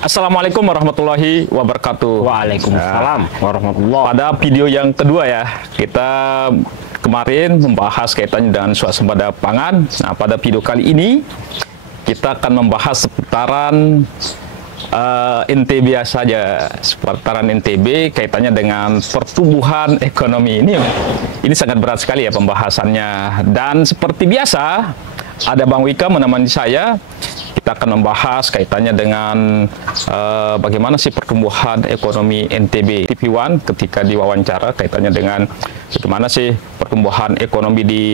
Assalamualaikum warahmatullahi wabarakatuh. Waalaikumsalam warahmatullahi. Pada video yang kedua ya, kita kemarin membahas kaitannya dengan swasembada pangan. Nah, pada video kali ini kita akan membahas seputaran NTB saja, seputaran NTB kaitannya dengan pertumbuhan ekonomi. Ini sangat berat sekali ya pembahasannya. Dan seperti biasa, ada Bang Wika menemani saya. Kita akan membahas kaitannya dengan bagaimana sih pertumbuhan ekonomi NTB. TV One ketika diwawancara kaitannya dengan bagaimana sih pertumbuhan ekonomi di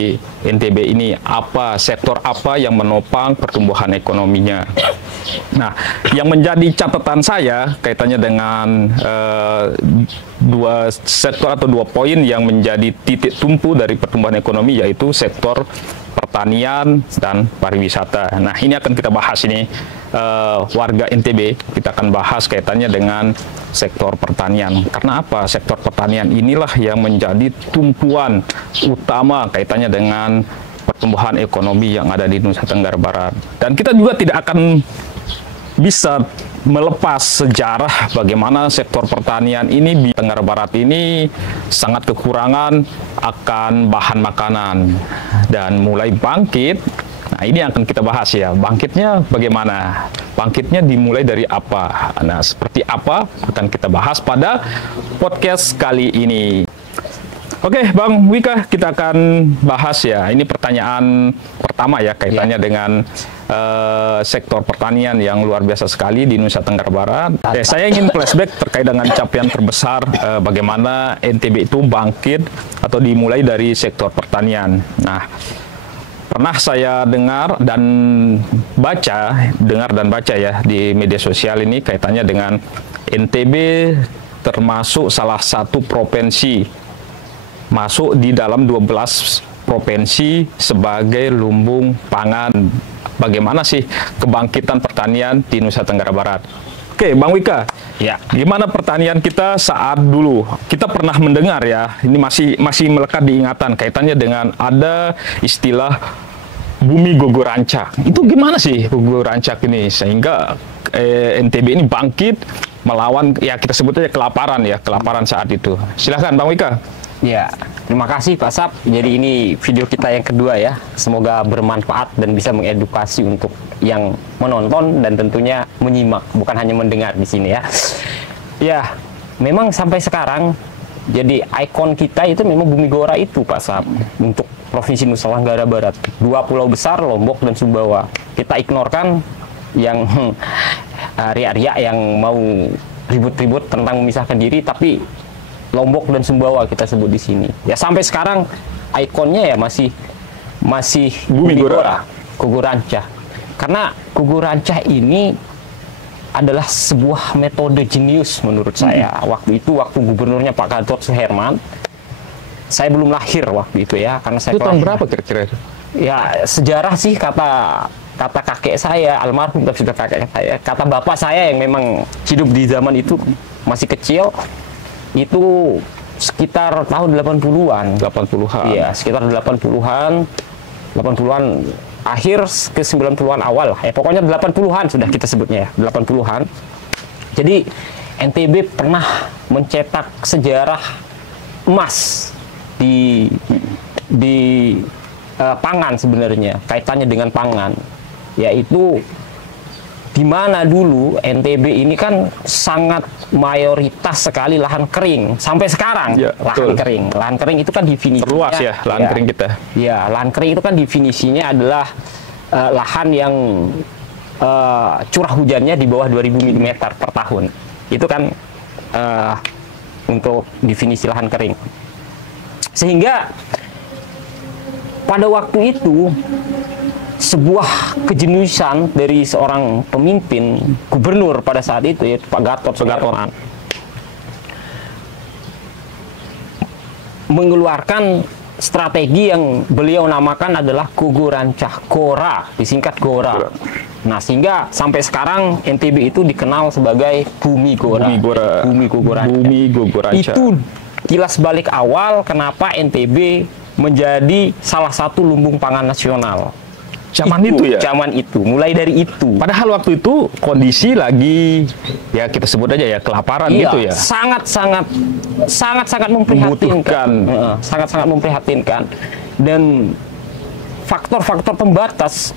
NTB ini, apa sektor apa yang menopang pertumbuhan ekonominya. Nah, yang menjadi catatan saya kaitannya dengan dua sektor atau dua poin yang menjadi titik tumpu dari pertumbuhan ekonomi, yaitu sektor pertanian dan pariwisata. Nah, ini akan kita bahas ini warga NTB. Kita akan bahas kaitannya dengan sektor pertanian. Karena apa? Sektor pertanian inilah yang menjadi tumpuan utama kaitannya dengan pertumbuhan ekonomi yang ada di Nusa Tenggara Barat. Dan kita juga tidak akan bisa melepas sejarah bagaimana sektor pertanian ini di Tenggara Barat ini sangat kekurangan akan bahan makanan dan mulai bangkit. Nah, ini yang akan kita bahas ya. Bangkitnya bagaimana? Bangkitnya dimulai dari apa? Nah, seperti apa akan kita bahas pada podcast kali ini. Oke, Bang Wika, kita akan bahas ya. Ini pertanyaan pertama ya, kaitannya dengan sektor pertanian yang luar biasa sekali di Nusa Tenggara Barat. Saya ingin flashback terkait dengan capaian terbesar bagaimana NTB itu bangkit atau dimulai dari sektor pertanian. Nah, pernah saya dengar dan baca ya di media sosial ini kaitannya dengan NTB termasuk salah satu provinsi masuk di dalam 12 provinsi sebagai lumbung pangan. Bagaimana sih kebangkitan pertanian di Nusa Tenggara Barat? Oke, Bang Wika, ya, gimana pertanian kita saat dulu? Kita pernah mendengar ya, ini masih melekat di ingatan kaitannya dengan ada istilah bumi gogorancak. Itu gimana sih gogorancak ini sehingga NTB ini bangkit melawan ya kita sebutnya kelaparan saat itu. Silahkan Bang Wika. Ya, terima kasih Pak Sap. Jadi ini video kita yang kedua ya. Semoga bermanfaat dan bisa mengedukasi untuk yang menonton dan tentunya menyimak, bukan hanya mendengar di sini ya. Ya, memang sampai sekarang jadi ikon kita itu memang Bumi Gora itu Pak Sap untuk Provinsi Nusa Tenggara Barat. Dua pulau besar, Lombok dan Sumbawa. Kita ignorkan yang riak-riak yang mau ribut-ribut tentang memisahkan diri, tapi Lombok dan Sumbawa kita sebut di sini. Ya sampai sekarang ikonnya ya masih Bumi Gora, Gogorancah. Karena Gogorancah ini adalah sebuah metode jenius menurut saya. Waktu itu waktu gubernurnya Pak Gatot Suherman. Saya belum lahir waktu itu ya, karena saya itu tahun berapa kira-kira? Ya sejarah sih kata kakek saya almarhum, tapi sudah kakek saya, kata bapak saya yang memang hidup di zaman itu masih kecil. Itu sekitar tahun 80-an. 80-an. Iya, sekitar 80-an. 80-an akhir ke 90-an awal. Pokoknya 80-an sudah kita sebutnya ya, 80-an. Jadi NTB pernah mencetak sejarah emas di pangan sebenarnya, kaitannya dengan pangan. Yaitu di mana dulu NTB ini kan sangat mayoritas sekali lahan kering sampai sekarang ya, lahan kering itu kan definisinya terluas ya lahan kering kita. Ya, lahan kering itu kan definisinya adalah lahan yang curah hujannya di bawah 2000 mm per tahun. Itu kan untuk definisi lahan kering. Sehingga pada waktu itu sebuah kejeniusan dari seorang pemimpin gubernur pada saat itu, yaitu Pak Gatot Suherman, mengeluarkan strategi yang beliau namakan adalah Gogorancah, Gora, disingkat Gora. Nah, sehingga sampai sekarang NTB itu dikenal sebagai Bumi Gora. Bumi Gogorancah. Itu kilas balik awal kenapa NTB menjadi salah satu lumbung pangan nasional. Zaman itu ya? Zaman itu, mulai dari itu. Padahal waktu itu kondisi lagi, ya kita sebut aja ya, kelaparan Iya, gitu ya. sangat memprihatinkan. Sangat memprihatinkan. Dan faktor-faktor pembatas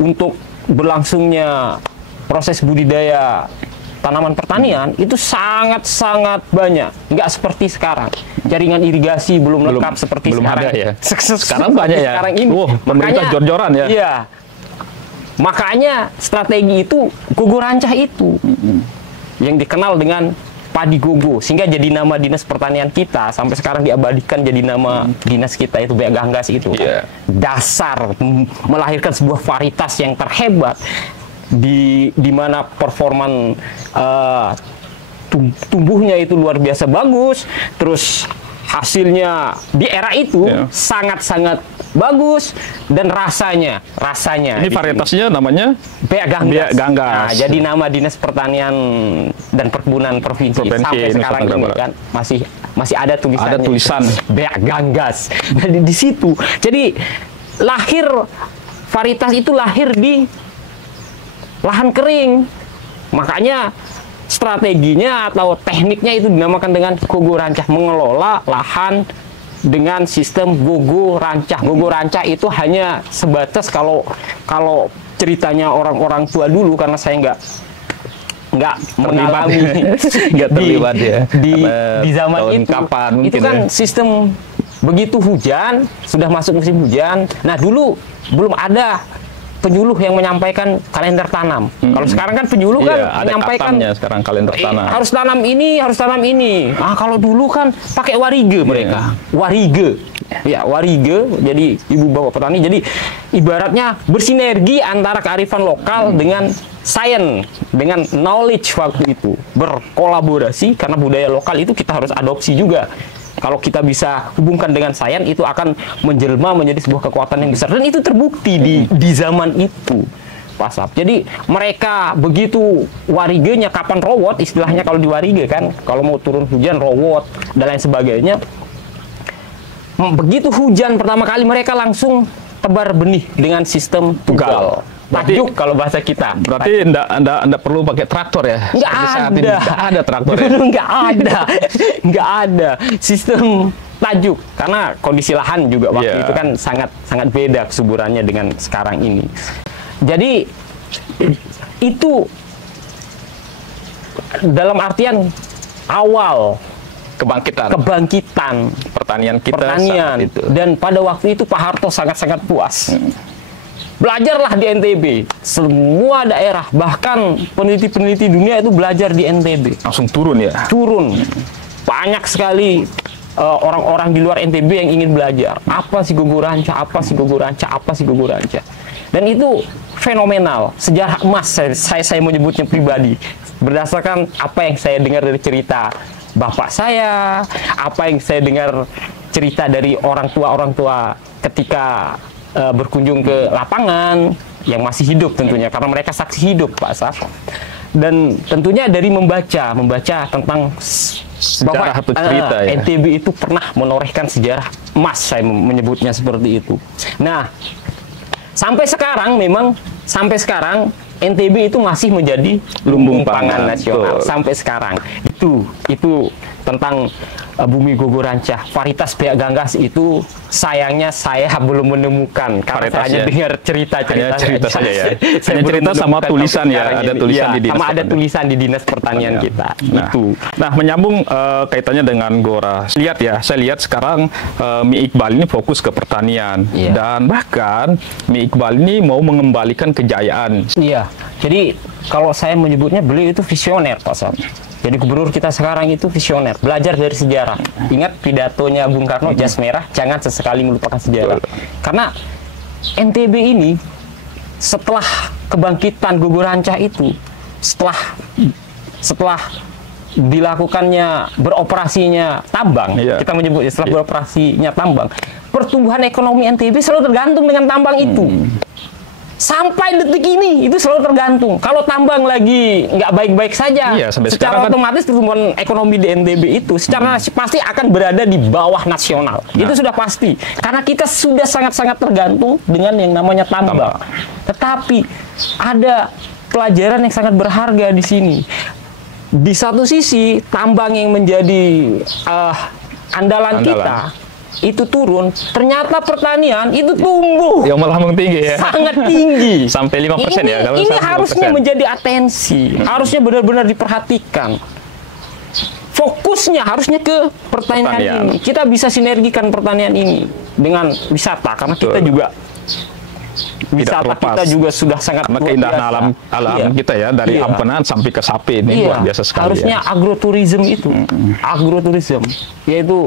untuk berlangsungnya proses budidaya tanaman pertanian itu sangat banyak. Nggak seperti sekarang. Jaringan irigasi belum lengkap seperti belum sekarang. ada ya. Sekarang banyak ya. Sekarang ini. Pemerintah jor-joran ya. Iya. Makanya strategi itu gogo rancah itu yang dikenal dengan padi gogo, sehingga jadi nama dinas pertanian kita sampai sekarang diabadikan jadi nama dinas kita itu Bea Ganggas itu. Yeah. Dasar melahirkan sebuah varietas yang terhebat di mana performan tumbuhnya itu luar biasa bagus, terus hasilnya di era itu sangat bagus, dan rasanya ini varietasnya namanya Bea Ganggas. Bea Ganggas. Nah, jadi nama Dinas Pertanian dan Perkebunan Provinsi sampai sekarang ini kan masih ada tulisannya. Ada tulisan Bea Ganggas. Jadi di situ. Jadi varietas itu lahir di lahan kering. Makanya strateginya atau tekniknya itu dinamakan dengan gogo rancah, mengelola lahan dengan sistem gogo rancah. Gogo rancah itu hanya sebatas kalau ceritanya orang-orang tua dulu, karena saya nggak mengalami nggak terlibat ya di zaman itu. Kapan, itu kan ya, sistem begitu hujan, sudah masuk musim hujan. Nah dulu belum ada penyuluh yang menyampaikan kalender tanam. Kalau sekarang kan penyuluh kan menyampaikan sekarang kalender tanam. Harus tanam ini, harus tanam ini. Kalau dulu kan pakai warige mereka. Warige. Ya, warige. Jadi ibu bapak petani. Jadi ibaratnya bersinergi antara kearifan lokal dengan sains, dengan knowledge waktu itu. Berkolaborasi, karena budaya lokal itu kita harus adopsi juga. Kalau kita bisa hubungkan dengan sains, itu akan menjelma menjadi sebuah kekuatan yang besar. Dan itu terbukti di zaman itu, Pak Sap. Jadi mereka begitu warigenya kapan rowot, istilahnya kalau di warige kan, kalau mau turun hujan rowot dan lain sebagainya. Begitu hujan pertama kali mereka langsung tebar benih dengan sistem tugal. Tajuk kalau bahasa kita. Berarti enggak perlu pakai traktor ya? Nggak ada traktor ya? Nggak ada sistem tajuk, karena kondisi lahan juga waktu itu kan sangat beda kesuburannya dengan sekarang ini. Jadi itu dalam artian awal kebangkitan pertanian kita saat itu. Dan pada waktu itu Pak Harto sangat puas. Belajarlah di NTB. Semua daerah, bahkan peneliti-peneliti dunia itu belajar di NTB. Langsung turun ya? Turun. Banyak sekali orang-orang di luar NTB yang ingin belajar. Apa sih gogo rancah? Apa sih gogo rancah? Apa sih gogo rancah? Dan itu fenomenal. Sejarah emas saya menyebutnya pribadi. Berdasarkan apa yang saya dengar dari cerita bapak saya, apa yang saya dengar cerita dari orang tua ketika berkunjung ke lapangan yang masih hidup tentunya, karena mereka saksi hidup Pak Saf. Dan tentunya dari membaca tentang sejarah atau cerita ya. NTB itu pernah menorehkan sejarah emas, saya menyebutnya seperti itu. Nah, sampai sekarang NTB itu masih menjadi lumbung pangan nasional. Sampai sekarang itu tentang bumi gogo rancah. Varietas Bea Ganggas itu sayangnya saya belum menemukan, karena saya hanya dengar cerita saja ya. Hanya cerita sama tulisan ya, ada tulisan di dinas. Sama ada tulisan di dinas pertanian kita. Nah, menyambung kaitannya dengan Gora. Saya lihat sekarang Mi Iqbal ini fokus ke pertanian, dan bahkan Mi Iqbal ini mau mengembalikan kejayaan. Iya. Jadi kalau saya menyebutnya beliau itu visioner, Pak Sam. Jadi gubernur kita sekarang itu visioner, belajar dari sejarah. Ingat pidatonya Bung Karno, jas merah, jangan sesekali melupakan sejarah. Karena NTB ini setelah kebangkitan gogo rancah itu, setelah dilakukannya beroperasinya tambang, kita menyebutnya setelah beroperasinya tambang, pertumbuhan ekonomi NTB selalu tergantung dengan tambang itu. sampai detik ini itu selalu tergantung. Kalau tambang lagi nggak baik-baik saja, Iya, sampai secara sekarang kan- otomatis pertumbuhan ekonomi di NTB itu secara pasti akan berada di bawah nasional. Itu sudah pasti. Karena kita sudah sangat-sangat tergantung dengan yang namanya tambang. Tetapi ada pelajaran yang sangat berharga di sini. Di satu sisi tambang yang menjadi andalan kita itu turun, ternyata pertanian itu tumbuh Yang melambung tinggi ya. sangat tinggi. Sampai 5% ya. Kalau Ini sampai harusnya 5%. menjadi atensi, harusnya benar-benar diperhatikan. Fokusnya harusnya ke pertanian Pertanian. ini. Kita bisa sinergikan pertanian ini dengan wisata, karena kita Betul. juga wisata terlepas. kita juga sudah sangat Karena luar keindahan biasa. alam Iya. kita ya, dari Iya. Ampenan sampai ke Sapi ini luar biasa sekali. Harusnya Ya. agroturism itu, agroturism, yaitu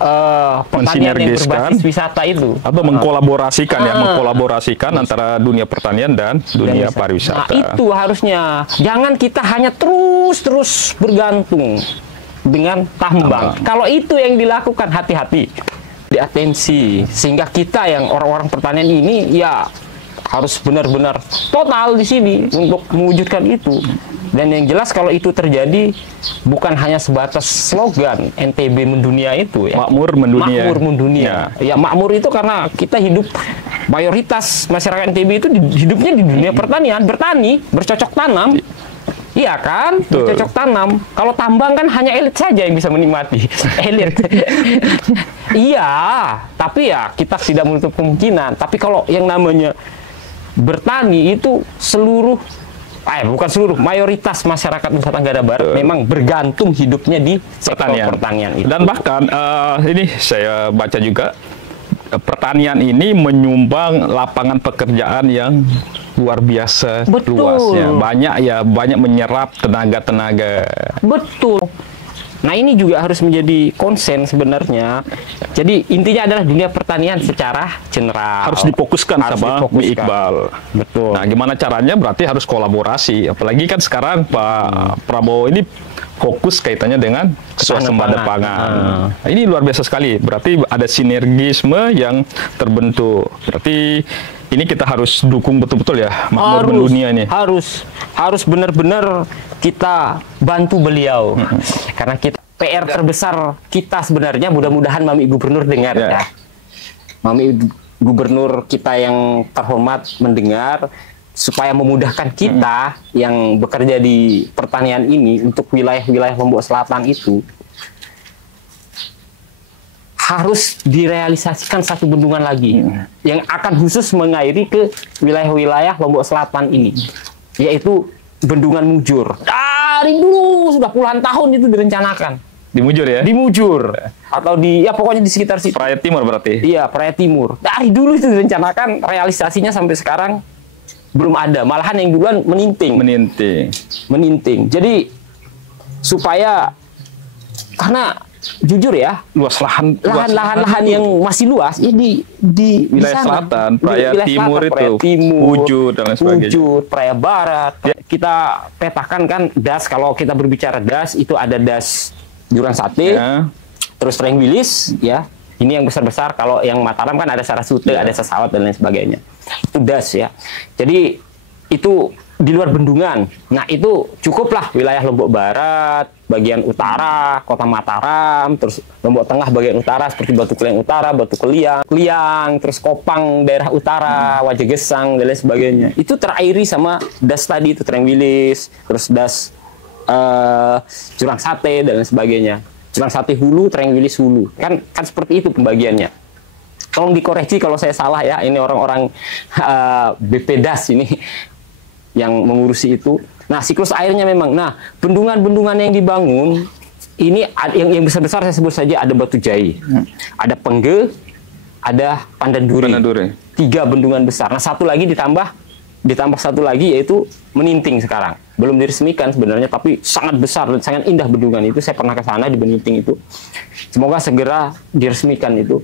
pertanian yang Mensinergiskan berbasis wisata itu. Atau mengkolaborasikan ya, Ah. mengkolaborasikan antara dunia pertanian dan dunia Nah, pariwisata. itu harusnya. Jangan kita hanya terus bergantung dengan tambang. Kalau itu yang dilakukan, hati-hati. Diatensi. Sehingga kita yang orang-orang pertanian ini ya harus benar-benar total di sini untuk mewujudkan itu. Dan yang jelas kalau itu terjadi bukan hanya sebatas slogan NTB mendunia itu ya. Makmur mendunia. Makmur mendunia. Ya makmur itu karena kita hidup, mayoritas masyarakat NTB itu hidupnya di dunia pertanian, bertani, bercocok tanam. Iya kan? Betul. Bercocok tanam. Kalau tambang kan hanya elit saja yang bisa menikmati. Elit. Iya, tapi ya kita tidak menutup kemungkinan. Tapi kalau yang namanya bertani itu bukan seluruh, mayoritas masyarakat Nusa Tenggara Barat memang bergantung hidupnya di sektor pertanian itu. Dan bahkan ini saya baca juga, pertanian ini menyumbang lapangan pekerjaan yang luar biasa luasnya. Banyak menyerap tenaga-tenaga. Betul. Nah ini juga harus menjadi konsen sebenarnya. Jadi intinya adalah dunia pertanian secara general. Harus difokuskan sama Mi Iqbal. Betul. Nah gimana caranya? Berarti harus kolaborasi. Apalagi kan sekarang Pak Prabowo ini fokus kaitannya dengan swasembada pangan. Nah, ini luar biasa sekali. Berarti ada sinergisme yang terbentuk. Berarti ini kita harus dukung betul-betul ya, makmur mendunia ini. Harus benar-benar kita bantu beliau. Karena kita PR terbesar kita sebenarnya, mudah-mudahan Mami Gubernur dengar ya. Mami Gubernur kita yang terhormat mendengar, supaya memudahkan kita yang bekerja di pertanian ini untuk wilayah-wilayah Lombok Selatan itu, harus direalisasikan satu bendungan lagi yang akan khusus mengairi ke wilayah-wilayah Lombok Selatan ini, yaitu Bendungan Mujur. Dari dulu sudah puluhan tahun itu direncanakan. Di Mujur ya? Di Mujur atau di pokoknya di sekitar situ. Praia Timur berarti? Iya, Praia Timur. Dari dulu itu direncanakan, realisasinya sampai sekarang belum ada. Malahan yang duluan meninting. Jadi supaya, karena jujur ya, lahan yang masih luas ya di wilayah sana. selatan, Praia Timur itu, Wujud dan lain sebagainya. Wujud, Praia Barat. Kita petakan kan das, kalau kita berbicara das itu ada das Jurang Sate, terus Trenggilis ya. Ini yang besar-besar. Kalau yang Mataram kan ada Sarasute, ada Sesawat dan lain sebagainya. Itu das ya. Jadi itu di luar bendungan. Nah itu cukuplah wilayah Lombok Barat, bagian utara, Kota Mataram, terus Lombok Tengah bagian utara seperti Batu Keliang Utara, Batu Keliang, terus Kopang daerah utara, Wajegesang dan lain sebagainya. Itu terairi sama das tadi itu Trenggilis, terus das Jurang Sate dan lain sebagainya. Jurang Sate hulu, Trenggilis hulu. Kan seperti itu pembagiannya. Tolong dikoreksi kalau saya salah ya. Ini orang-orang BPDAS ini yang mengurusi itu. Nah, siklus airnya memang. Nah, bendungan-bendungan yang dibangun ini yang besar-besar saya sebut saja ada Batu Jai, ada Pengge, ada Pandan Duri. 3 bendungan besar. Nah, satu lagi ditambah satu lagi yaitu Meninting sekarang. Belum diresmikan sebenarnya, tapi sangat besar dan sangat indah bendungan itu. Saya pernah ke sana di Meninting itu. Semoga segera diresmikan itu.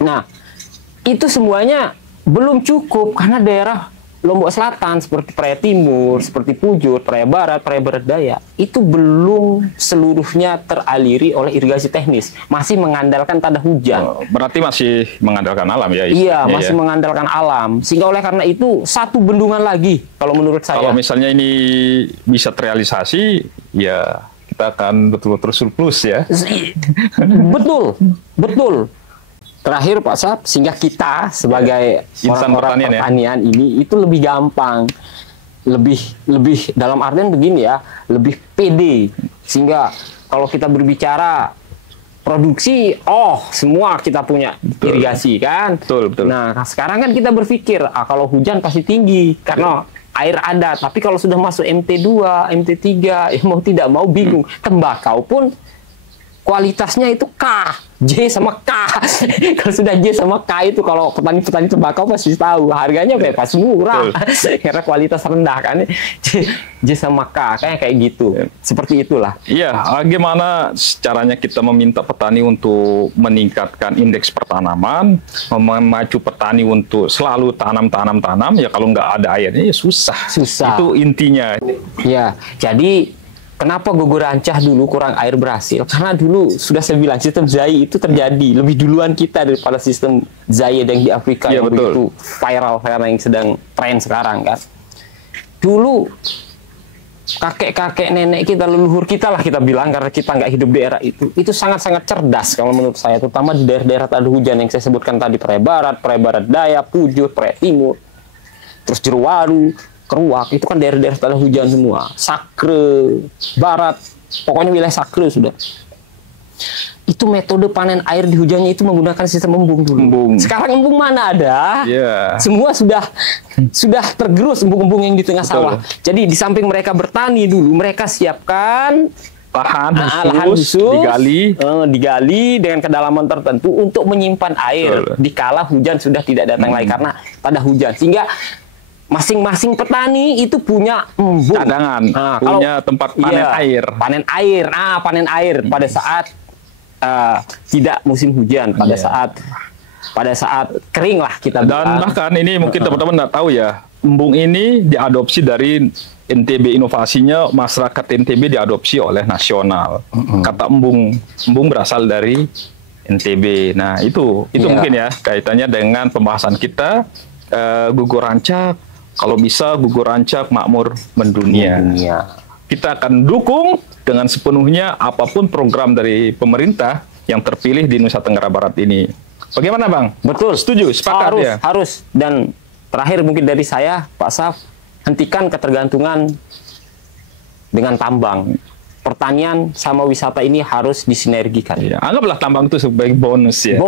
Nah, itu semuanya belum cukup karena daerah Lombok Selatan, seperti Praia Timur, seperti Pujut, Praia Barat Daya, itu belum seluruhnya teraliri oleh irigasi teknis. Masih mengandalkan tanda hujan. Oh, berarti masih mengandalkan alam ya? Iya, masih mengandalkan alam. Sehingga oleh karena itu, satu bendungan lagi, kalau menurut saya. Kalau misalnya ini bisa terrealisasi, ya kita akan betul-betul surplus ya. Betul, betul. Terakhir Pak Sap, sehingga kita sebagai orang-orang pertanian ini itu lebih gampang, lebih dalam artian begini ya, lebih pede, sehingga kalau kita berbicara produksi, semua kita punya irigasi kan. Betul. Nah sekarang kan kita berpikir, kalau hujan pasti tinggi karena air ada, tapi kalau sudah masuk MT2, MT3, ya mau tidak mau bingung. Tembakau pun kualitasnya itu K, J sama K. Kalau sudah J sama K itu, kalau petani-petani tembakau pasti tahu harganya bebas murah karena kualitas rendah kan. J sama K kayak gitu. Seperti itulah. Iya, bagaimana caranya kita meminta petani untuk meningkatkan indeks pertanaman, memacu petani untuk selalu tanam. Ya kalau nggak ada airnya ya susah. Itu intinya. Ya, jadi kenapa Gugur Rancah dulu kurang air berhasil? Karena dulu sudah saya bilang sistem Zai itu terjadi lebih duluan kita daripada sistem Zai yang di Afrika yang begitu viral karena yang sedang tren sekarang kan. Dulu kakek-kakek nenek kita, leluhur kita lah kita bilang, karena kita nggak hidup di era itu sangat-sangat cerdas kalau menurut saya, terutama di daerah-daerah tanda hujan yang saya sebutkan tadi, Praia Barat Daya, Pujut, Praia Timur, terus Jeruwaru, Keruak, itu kan daerah-daerah tanda hujan semua. Sakre, Barat, pokoknya wilayah Sakre sudah. Itu metode panen air di hujannya itu menggunakan sistem embung dulu. Sekarang embung mana ada? Semua sudah tergerus embung-embung yang di tengah sawah. Jadi di samping mereka bertani dulu, mereka siapkan lahan khusus digali dengan kedalaman tertentu untuk menyimpan air dikala hujan sudah tidak datang lagi karena pada hujan. Sehingga masing-masing petani itu punya embung cadangan, punya tempat panen air. Panen air pada saat tidak musim hujan, pada saat kering lah kita bilang. Dan bahkan ini mungkin teman-teman nggak tahu ya, embung ini diadopsi dari NTB, inovasinya masyarakat NTB diadopsi oleh nasional. Kata embung berasal dari NTB. Nah itu mungkin ya kaitannya dengan pembahasan kita Gugur Rancah. Kalau bisa Gugur Rancah makmur mendunia. Kita akan dukung dengan sepenuhnya apapun program dari pemerintah yang terpilih di Nusa Tenggara Barat ini. Bagaimana Bang? Betul. Setuju? Sepakat ya? Harus. Dan terakhir mungkin dari saya, Pak Saf, hentikan ketergantungan dengan tambang. Pertanian sama wisata ini harus disinergikan. Ya, anggaplah tambang itu sebagai bonus ya.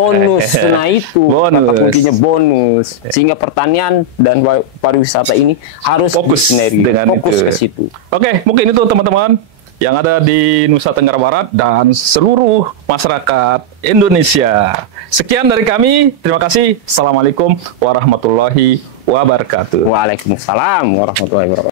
Nah itu kata kuncinya bonus. Sehingga pertanian dan pariwisata ini harus fokus dengan fokus ke situ. Oke, mungkin itu teman-teman yang ada di Nusa Tenggara Barat dan seluruh masyarakat Indonesia. Sekian dari kami. Terima kasih. Assalamualaikum warahmatullahi wabarakatuh. Waalaikumsalam warahmatullahi wabarakatuh.